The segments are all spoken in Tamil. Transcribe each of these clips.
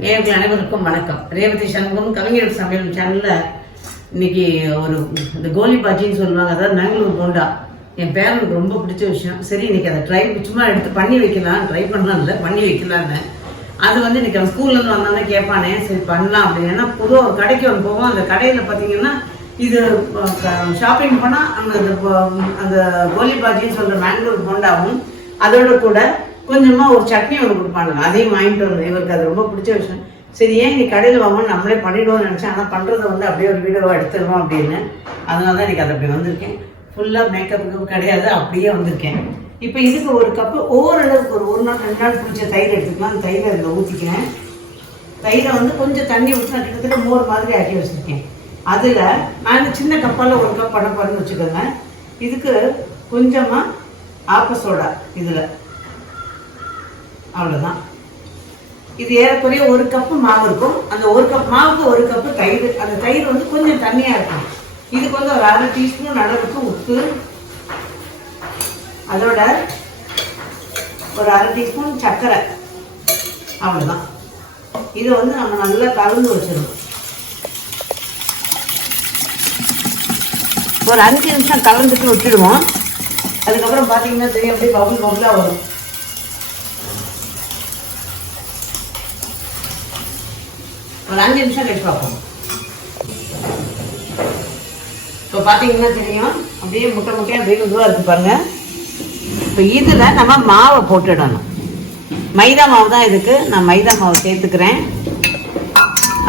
நேர்கள் அனைவருக்கும் வணக்கம். ரேவதி சண்முகம் கவிஞர் சமையல் சேனல்ல இன்னைக்கு ஒரு இந்த கோலி பாஜின்னு சொல்லுவாங்க. அதாவது மேங்களூர் போண்டா. என் பேரனுக்கு ரொம்ப பிடிச்ச விஷயம். சரி இன்னைக்கு அதை ட்ரை சும்மா எடுத்து பண்ணி வைக்கலாம். ட்ரை பண்ணலாம் இல்லை பண்ணி வைக்கலான்னு அது வந்து இன்னைக்கு அவன் ஸ்கூல்ல இருந்து வந்தானே கேட்பானே சரி பண்ணலாம் அப்படின்னு. ஏன்னா பொதுவாக ஒரு கடைக்கு அவன் போவோம். அந்த கடையில் பார்த்தீங்கன்னா இது ஷாப்பிங் பண்ணால் அந்த அந்த கோலி பாஜின்னு சொல்கிற மேங்களூர் போண்டாவும் அதோட கூட கொஞ்சமாக ஒரு சட்னி ஒன்று கொடுப்பாங்க அதையும் வாங்கிட்டு வரணும் இவருக்கு அது ரொம்ப பிடிச்ச விஷயம். சரி ஏன் நீ கடையில் வாங்க நம்மளே பண்ணிடுவோம்னு நினச்சேன் ஆனால் பண்ணுறதை வந்து அப்படியே ஒரு வீடியோவாக எடுத்துருவோம் அப்படின்னு. அதனால தான் எனக்கு அது அப்படி வந்திருக்கேன். ஃபுல்லாக மேக்கப்புக்கு கிடையாது அப்படியே வந்திருக்கேன். இப்போ இதுக்கு ஒரு கப்பு ஓரளவுக்கு ஒரு ஒரு நாள் ரெண்டு நாள் பிடிச்ச தயிர் எடுத்துக்கலாம். அந்த தயிரை அதில் ஊற்றிக்கிறேன் தயிரை வந்து கொஞ்சம் தண்ணி ஊற்றி நான் கிட்டத்தட்ட மோர் மாதிரி ஆக்கி வச்சுருக்கேன். அதில் நான் சின்ன கப்பால் ஒரு கப் பண்ண பண்ணி வச்சுக்கோங்க. இதுக்கு கொஞ்சமாக ஆப்ப சோடா இதில். அவ்வளோதான் இது ஏறக்குறைய ஒரு கப்பு மாவு இருக்கும். அந்த ஒரு கப் மாவுக்கு ஒரு கப்பு தயிர். அந்த தயிர் வந்து கொஞ்சம் தண்ணியாக இருக்கும். இதுக்கு வந்து ஒரு அரை டீஸ்பூன் அளவுக்கு உப்பு. அதோட ஒரு அரை டீஸ்பூன் சர்க்கரை. அவ்வளோதான் இதை வந்து நம்ம நல்லா கலந்து வச்சிடணும். ஒரு அஞ்சு நிமிஷம் கலந்துட்டு விட்டுடுவோம். அதுக்கப்புறம் பார்த்தீங்கன்னா தெரியும் அப்படியே பபுள் பபுளாக வரும். ஒரு அஞ்சு நிமிஷம் கழிச்சு பார்ப்போம். இப்போ பார்த்தீங்கன்னா தெரியும். அப்படியே முட்டை முட்டையாக அப்படியே இதுவாக இருக்கு பாருங்க. இப்போ இதில் நம்ம மாவை போட்டுடணும். மைதா மாவு தான் இதுக்கு. நான் மைதா மாவு சேர்த்துக்கிறேன்.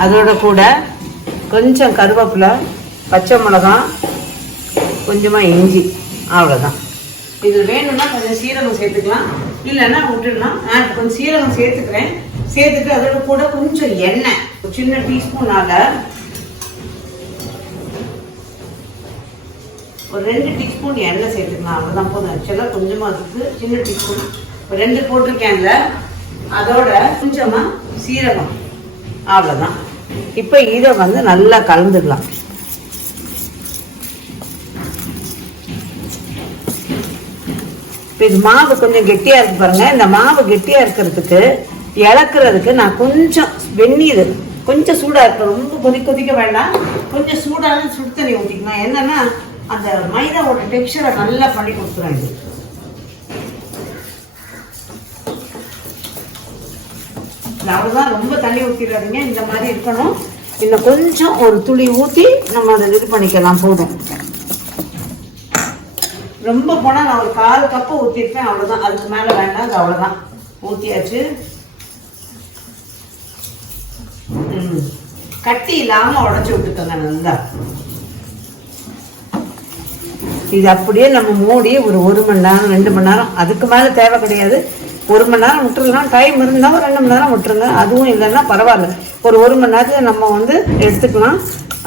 அதோட கூட கொஞ்சம் கருவேப்பிலை பச்சை மிளகாய் கொஞ்சமாக இஞ்சி அவ்வளோதான் இது வேணும்னா கொஞ்சம் சீரகம் சேர்த்துக்கலாம். இல்லைன்னா விட்டுடலாம். நான் இப்போ கொஞ்சம் சீரகம் சேர்த்துக்கிறேன். சேர்த்துட்டு அதோட கூட கொஞ்சம் எண்ணெய். ஒரு சின்ன டீஸ்பூனால ஒரு ரெண்டு டீஸ்பூன் எண்ணெய் சேர்த்துக்கலாம். அவ்வளோதான் போதும். ஆக்சுவலாக கொஞ்சமாக இருக்குது சின்ன டீஸ்பூன். ஒரு ரெண்டு போட்டிருக்கேன்ல அதோட கொஞ்சமாக சீரகம். அவ்வளோதான் இப்போ இதை வந்து நல்லா கலந்துக்கலாம். இப்போ இது மாவு கொஞ்சம் கெட்டியாக இருக்கு பாருங்க. இந்த மாவு கெட்டியாக இருக்கிறதுக்கு இழக்கிறதுக்கு நான் கொஞ்சம் வெந்நீர் கொஞ்சம் சூடாக இருக்க ரொம்ப கொதி கொதிக்க வேண்டாம். கொஞ்சம் சூடான சுடு தண்ணி ஊற்றிக்கலாம் என்னன்னா அந்த மைதாவோட டெக்ஸ்டரை நல்லா பண்ணி கொடுத்துரும் இது அவ்வளோதான் ரொம்ப தண்ணி ஊற்றிடாதீங்க இந்த மாதிரி இருக்கணும். இன்னும் கொஞ்சம் ஒரு துளி ஊற்றி நம்ம அதை இது பண்ணிக்கலாம். போதும். ரொம்ப போனால் நான் ஒரு கால் கப்பை ஊற்றிருப்பேன் அவ்வளோதான் அதுக்கு மேலே வேண்டாம். அது அவ்வளோதான் ஊற்றியாச்சு கட்டி இல்லாமல் உடச்சி விட்டுக்கோங்க நல்லா. இது அப்படியே நம்ம மூடி ஒரு ஒரு மணி நேரம் ரெண்டு மணி நேரம். அதுக்கு மேலே தேவை கிடையாது. ஒரு மணி நேரம் விட்டுருலாம் டைம் இருந்தால் ஒரு ரெண்டு மணி நேரம் விட்டுருங்க. அதுவும் இல்லைன்னா பரவாயில்ல. ஒரு ஒரு மணி நேரத்தில் நம்ம வந்து எடுத்துக்கலாம்.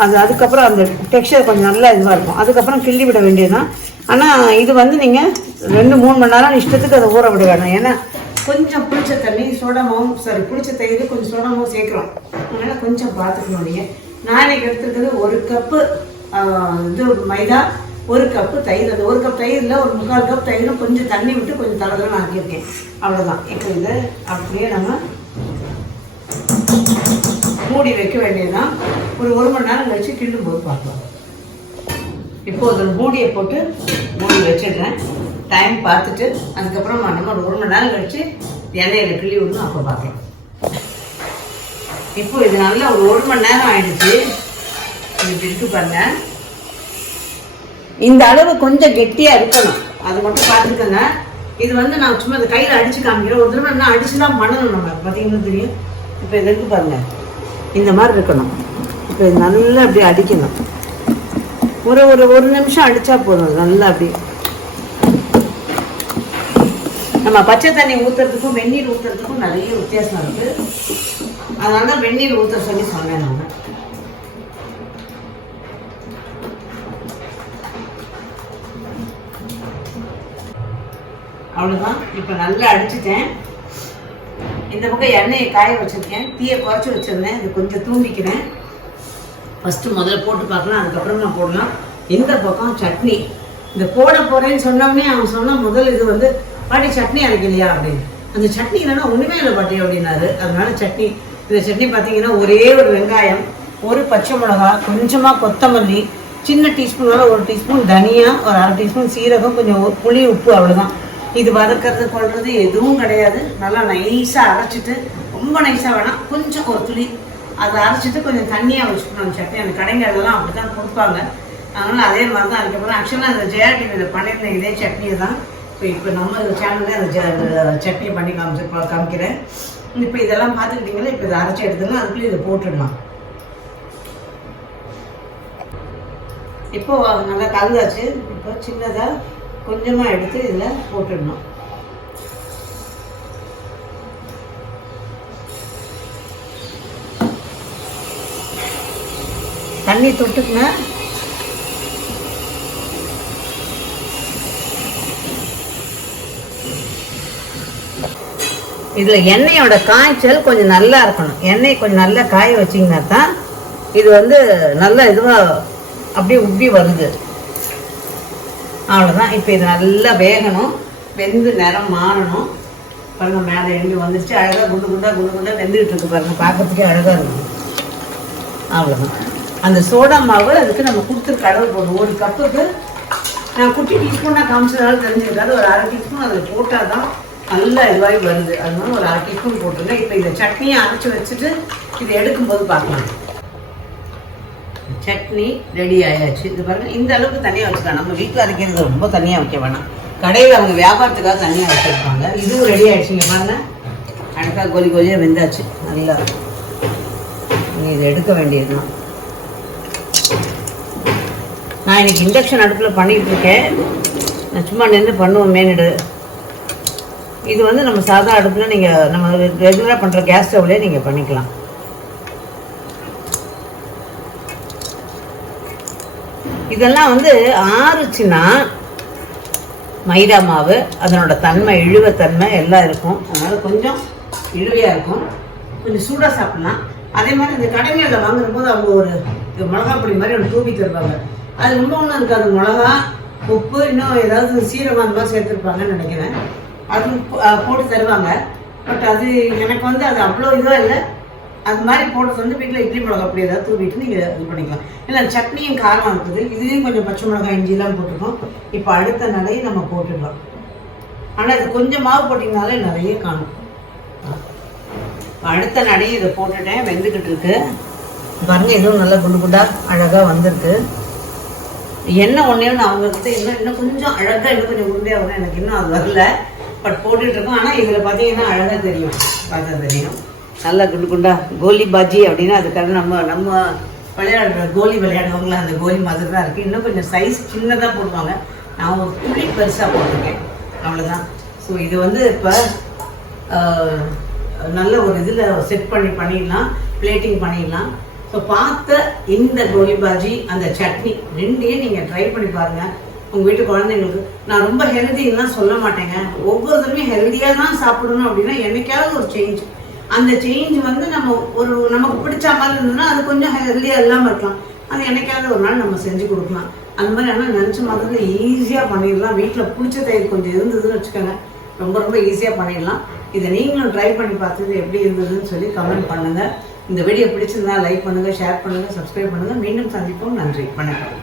அது அதுக்கப்புறம் அந்த டெக்ஸ்டர் கொஞ்சம் நல்லா இதுவாக இருக்கும். அதுக்கப்புறம் கிள்ளி விட வேண்டியதுதான். ஆனால் இது வந்து நீங்கள் ரெண்டு மூணு மணி நேரம் இஷ்டத்துக்கு அதை ஊற விட வேணும். ஏன்னா கொஞ்சம் புளிச்ச தண்ணி சோடாமாவும் சாரி புளிச்ச தயிர் கொஞ்சம் சோடாமாவும் சேர்க்குறோம். அதனால் கொஞ்சம் பார்த்துக்கணும் நீங்கள் நான் இன்னைக்கு எடுத்துருக்கிறது ஒரு கப்பு இது மைதா ஒரு கப்பு தயிர். அந்த ஒரு கப் தயிரில் ஒரு முக்கால் கப் தயிரும் கொஞ்சம் தண்ணி விட்டு கொஞ்சம் தளர்லாம் ஆக்கியிருக்கேன். அவ்வளோதான் இப்போ இதை அப்படியே நம்ம மூடி வைக்க வேண்டியதுதான். ஒரு ஒரு மணி நேரம் கழிச்சு கிண்டும் போது பார்க்கலாம். இப்போ ஒரு மூடியை போட்டு மூடி வச்சிடுறேன். டைம் பார்த்துட்டு அதுக்கப்புறம் நம்ம ஒரு ஒரு மணி நேரம் கழிச்சு எண்ணெயில் கிள்ளி விடணும் அப்போ பார்க்கலாம். இப்போ இது நல்லா ஒரு ஒரு மணி நேரம் ஆயிடுச்சு. இப்படி இருக்கு பாருங்க. இந்த அளவு கொஞ்சம் கெட்டியாக இருக்கணும். அது மட்டும் பார்த்துக்கோங்க. இது வந்து நான் சும்மா இந்த கையில் அடிச்சு காமிக்கிறேன். ஒரு தடவை என்ன அடிச்சு தான் பண்ணணும் நம்ம. பார்த்தீங்கன்னா தெரியும். இப்போ இது இருக்கு பாருங்க. இந்த மாதிரி இருக்கணும். இப்போ இது நல்லா அப்படியே அடிக்கணும். ஒரு ஒரு ஒரு நிமிஷம் அடித்தா போதும். அது நல்லா அப்படியே நம்ம பச்சை தண்ணி ஊத்துறதுக்கும் வெந்நீர் ஊத்துறதுக்கும் நிறைய வித்தியாசம் இருக்கு. அதனால தான் வெந்நீர் ஊற்ற சொல்லி சொன்னேன் நான். அவ்வளோதான் இப்போ நல்லா அடிச்சிட்டேன். இந்த பக்கம் எண்ணெயை காய வச்சிருக்கேன். தீயை குறைச்சி வச்சிருந்தேன். இது கொஞ்சம் தூண்டிக்கிறேன். ஃபஸ்ட்டு முதல்ல போட்டு பார்க்கலாம். அதுக்கப்புறமா போடலாம். இந்த பக்கம் சட்னி. இந்த போட போறேன்னு சொன்னோடனே அவன் சொன்ன முதல் இது வந்து பாட்டி சட்னி அரைக்கலையா அப்படின்னு. அந்த சட்னி இல்லைன்னா ஒண்ணுமே இல்லை பாட்டி அப்படின்னாரு. அதனால சட்னி இந்த சட்னி பார்த்தீங்கன்னா ஒரே ஒரு வெங்காயம் ஒரு பச்சை மிளகா கொஞ்சமாக கொத்தமல்லி சின்ன டீஸ்பூனால ஒரு டீஸ்பூன் தனியா ஒரு அரை டீஸ்பூன் சீரகம் கொஞ்சம் புளி உப்பு அவ்வளோதான் இது வதக்கிறது கொள்றது எதுவும் கிடையாது. நல்லா நைஸாக அரைச்சிட்டு ரொம்ப நைஸாக வேணாம் கொஞ்சம் ஒரு துளி அதை அரைச்சிட்டு கொஞ்சம் தண்ணியாக வச்சுக்கணும் சட்னி. அந்த கடைங்கள்லாம் அப்படி தான் கொடுப்பாங்க. அதனால அதே மாதிரி தான் அதுக்கப்புறம் ஆக்சுவலாக அந்த ஜெயா டிவியில் பண்ணியிருந்த இதே சட்னியை தான் இப்போ இப்போ நம்ம சேனல்லே அந்த சட்னி சட்னியை பண்ணி காமிச்சு காமிக்கிறேன். இப்போ இதெல்லாம் பார்த்துக்கிட்டீங்களா? இப்போ இதை அரைச்சி எடுத்துக்கலாம். அதுக்குள்ளே இதை போட்டுடலாம். இப்போ நல்லா கலந்தாச்சு இப்போ சின்னதாக கொஞ்சமாக எடுத்து இதில் போட்டுடணும். தண்ணி தொட்டுக்குங்க. இதில் எண்ணெயோட காய்ச்சல் கொஞ்சம் நல்லா இருக்கணும். எண்ணெய் கொஞ்சம் நல்லா காய வச்சிங்கன்னா தான் இது வந்து நல்லா இதுவாக அப்படியே உப்பி வருது. அவ்வளோதான் இப்போ இது நல்லா வேகணும். வெந்து நிறம் மாறணும். பாருங்க மேலே எண்ணெய் வந்துருச்சு. அழகாக குண்டு குண்டா குண்டு குண்டா வெந்துகிட்டு இருக்கு பாருங்க. பார்க்கறதுக்கே அழகாக இருக்கும் அவ்வளோதான் அந்த சோடா மாவு அதுக்கு நம்ம கொடுத்துருக்க அளவு போதும் ஒரு கப்புக்கு நான் குட்டி டீஸ்பூனாக காமிச்சதால தெரிஞ்சிருக்காது. ஒரு அரை டீஸ்பூன் அதில் போட்டால் தான் நல்லா இதுவாகி வருது. அதனால ஒரு அரை டீஸ்பூன் போட்டுருங்க இப்போ இந்த சட்னியை அரைச்சி வச்சுட்டு இதை எடுக்கும்போது பார்க்கலாம். சட்னி ரெடி ஆயாச்சு. இது பாருங்கள் இந்த அளவுக்கு தனியாக வச்சுக்கலாம். நம்ம வீட்டில் அரைக்கிறது ரொம்ப தனியாக வைக்க வேணாம். கடையில் அவங்க வியாபாரத்துக்காக தனியாக வச்சுருப்பாங்க. இதுவும் ரெடி ஆயிடுச்சுங்க பாருங்க. அழகாக கோலி கோலியாக வெந்தாச்சு. நல்லா நீங்கள் இதை எடுக்க வேண்டியதுதான். நான் இன்னைக்கு இண்டக்ஷன் அடுப்பில் பண்ணிகிட்டு இருக்கேன். நான் சும்மா நின்று பண்ணுவேன் மேனிடு. இது வந்து நம்ம சாதா அடுப்பில் நீங்கள் நம்ம ரெகுலராக பண்ணுற கேஸ் ஸ்டவ்லேயே நீங்கள் பண்ணிக்கலாம். இதெல்லாம் வந்து ஆறுச்சுன்னா மைதா மாவு அதனோட தன்மை இழுவத்தன்மை எல்லாம் இருக்கும். அதனால கொஞ்சம் இழுவையாக இருக்கும். கொஞ்சம் சூடாக சாப்பிடலாம். அதே மாதிரி இந்த கடைகளில் வாங்கும் போது அவங்க ஒரு மிளகா பொடி மாதிரி ஒன்று தூவி தருவாங்க. அது ரொம்ப ஒன்றும் இருக்காது. மிளகா உப்பு இன்னும் ஏதாவது சீரகம் அந்த மாதிரி சேர்த்துருப்பாங்கன்னு நினைக்கிறேன். அது போட்டு தருவாங்க. பட் அது எனக்கு வந்து அது அவ்வளோ இதுவாக இல்லை. அது மாதிரி போட்டு வந்து வீட்டில் இட்லி மிளகா அப்படி ஏதாவது தூவிட்டு நீங்கள் இது பண்ணிக்கலாம். இல்லை சட்னியும் காரம் இருக்குது. இதுலேயும் கொஞ்சம் பச்சை மிளகாய் இஞ்சிலாம் போட்டிருக்கோம் இப்போ அடுத்த நிலையை நம்ம போட்டுடலாம் ஆனால் இது கொஞ்சம் மாவு போட்டிங்கனாலே நிறைய காணும். அடுத்த நடையை இதை போட்டுட்டேன். வெந்துக்கிட்டு இருக்கு. பாருங்க இதுவும் நல்லா குண்டு குண்டா அழகாக வந்திருக்கு. என்ன ஒன்றையும் நான் அவங்க கிட்ட இன்னும் இன்னும் கொஞ்சம் அழகாக இன்னும் கொஞ்சம் உருண்டையாக வரும். எனக்கு இன்னும் அது வரல. பட் போட்டுட்டு இருக்கோம் ஆனால் இதில் பார்த்தீங்கன்னா அழகாக தெரியும். பார்த்தா தெரியும். நல்லா குண்டு குண்டா கோலி பாஜி அப்படின்னா அதுக்காக நம்ம நம்ம விளையாடுற கோலி விளையாடுறவங்கள அந்த கோலி மாதிரி தான் இருக்குது இன்னும் கொஞ்சம் சைஸ் சின்னதாக போடுவாங்க. நான் ஒரு புளி பெருசாக போட்டிருக்கேன். அவ்வளோதான் ஸோ இது வந்து இப்போ நல்ல ஒரு இதில் செட் பண்ணி பண்ணிடலாம். பிளேட்டிங் பண்ணிடலாம். ஸோ பார்த்த இந்த கோலி பாஜி அந்த சட்னி ரெண்டையும் நீங்கள் ட்ரை பண்ணி பாருங்கள் உங்கள் வீட்டு குழந்தைங்களுக்கு நான் ரொம்ப ஹெல்த்தின்லாம் சொல்ல மாட்டேங்க. ஒவ்வொருத்தருமே ஹெல்தியா ஹெல்த்தியாக தான் சாப்பிடணும் அப்படின்னா என்னைக்காவது ஒரு சேஞ்ச் அந்த சேஞ்ச் வந்து நம்ம ஒரு நமக்கு பிடிச்ச மாதிரி இருந்ததுன்னா அது கொஞ்சம் ஹெல்த்தியாக இல்லாமல் இருக்கலாம். அது என்னைக்காவது ஒரு நாள் நம்ம செஞ்சு கொடுக்கலாம். அந்த மாதிரி ஆனால் நினச்ச மாதிரி ஈஸியாக பண்ணிடலாம். வீட்டில் பிடிச்ச தயிர் கொஞ்சம் இருந்ததுன்னு வச்சுக்கோங்க. ரொம்ப ரொம்ப ஈஸியாக பண்ணிடலாம். இதை நீங்களும் ட்ரை பண்ணி பார்த்தது எப்படி இருந்ததுன்னு சொல்லி கமெண்ட் பண்ணுங்கள் இந்த வீடியோ பிடிச்சிருந்தா லைக் பண்ணுங்கள் ஷேர் பண்ணுங்கள் சப்ஸ்கிரைப் பண்ணுங்கள் மீண்டும் சந்திப்போம். நன்றி. வணக்கம்.